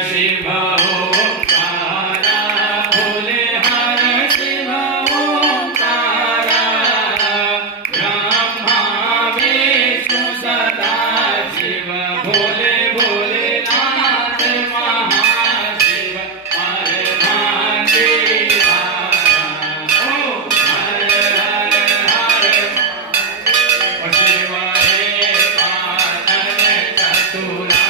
शिव ओंकारा भोले हर शिव ओंकारा ब्रह्मा विष्णु सदा शिव भोले भोलेनाथ महाशिव हर भांडीरा ओम हर हर हर शिव हे पालन चतुरा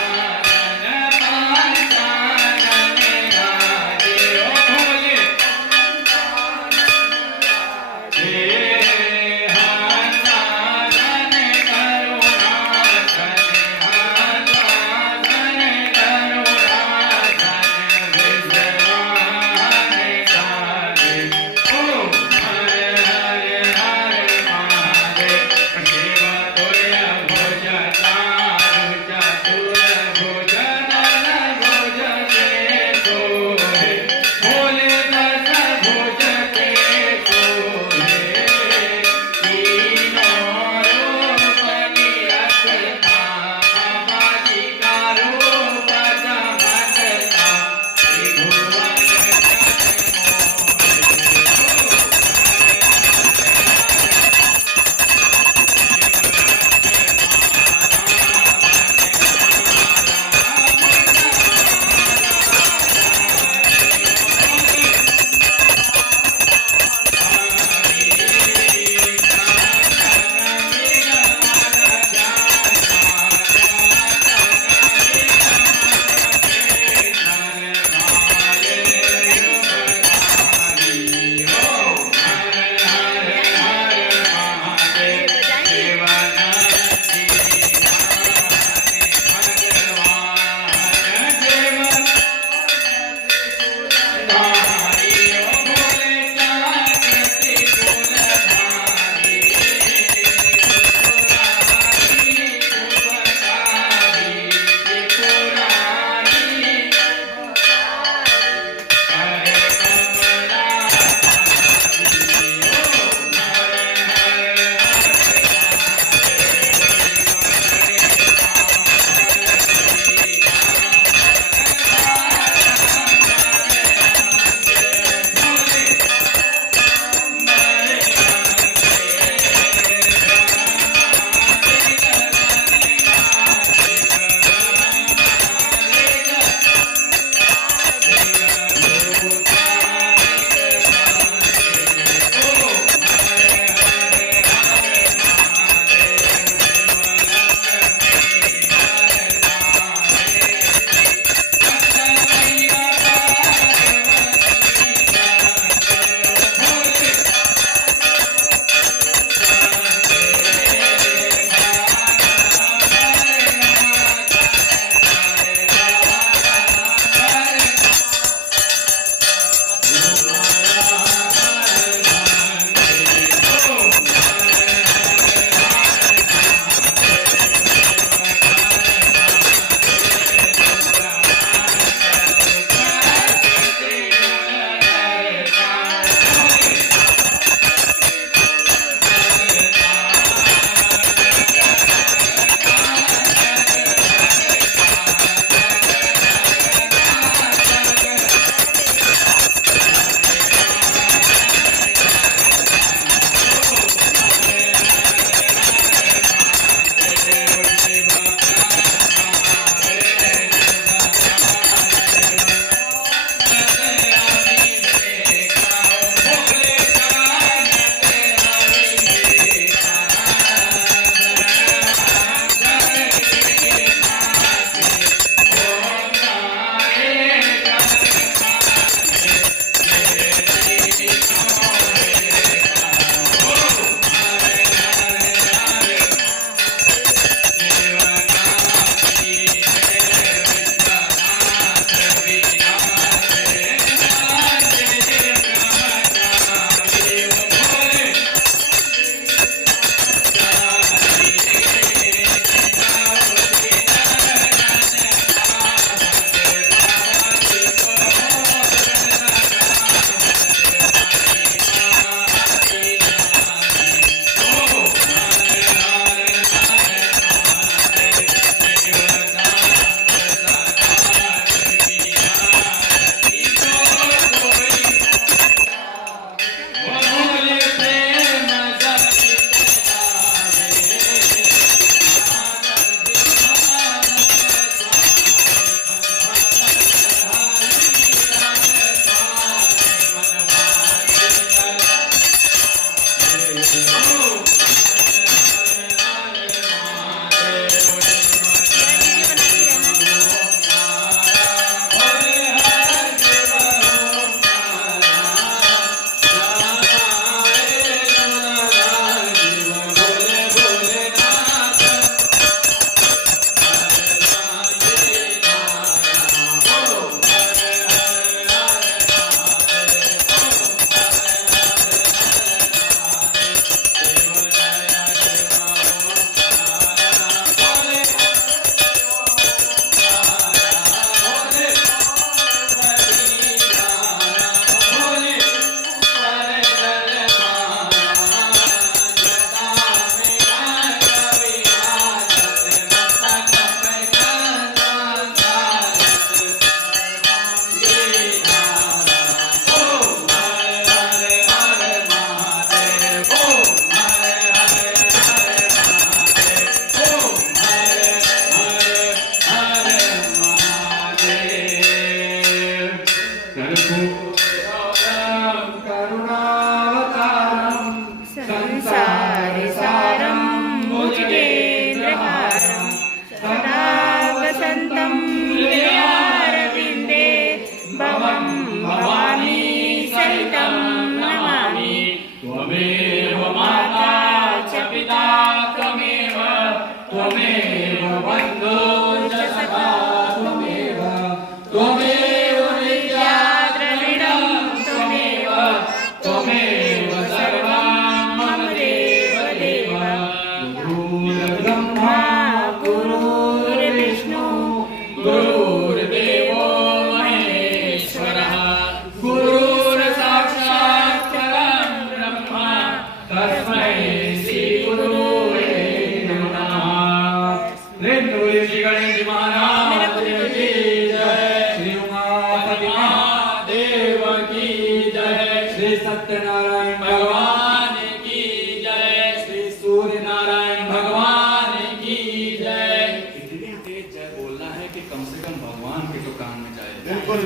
सत्यनारायण भगवान की जय, श्री सूर्य नारायण भगवान की जय। इतनी तेज जय बोलना है कि कम से कम भगवान के तो कान में जाए। बिल्कुल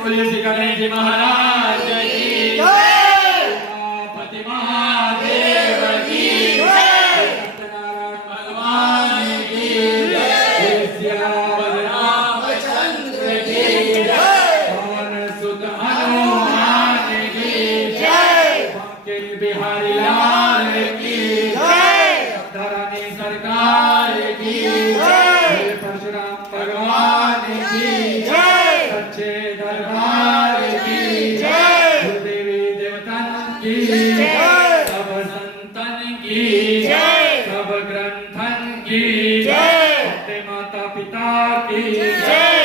बोलिए श्री गणेश जी महाराज की जय। पति महादेव की जय, सत्यनारायण भगवान की जय, श्याम रामचंद्र की जय, पवन सुत हनुमान की जय, बांके बिहारी लाल की जय, धरणी सरकार की जय, परशुराम भगवान की जय, सच्चे दरबार की जय, देवी देवताओं की जय, सब संतन की जय, सब ग्रंथन की जय, अपने माता पिता की जय।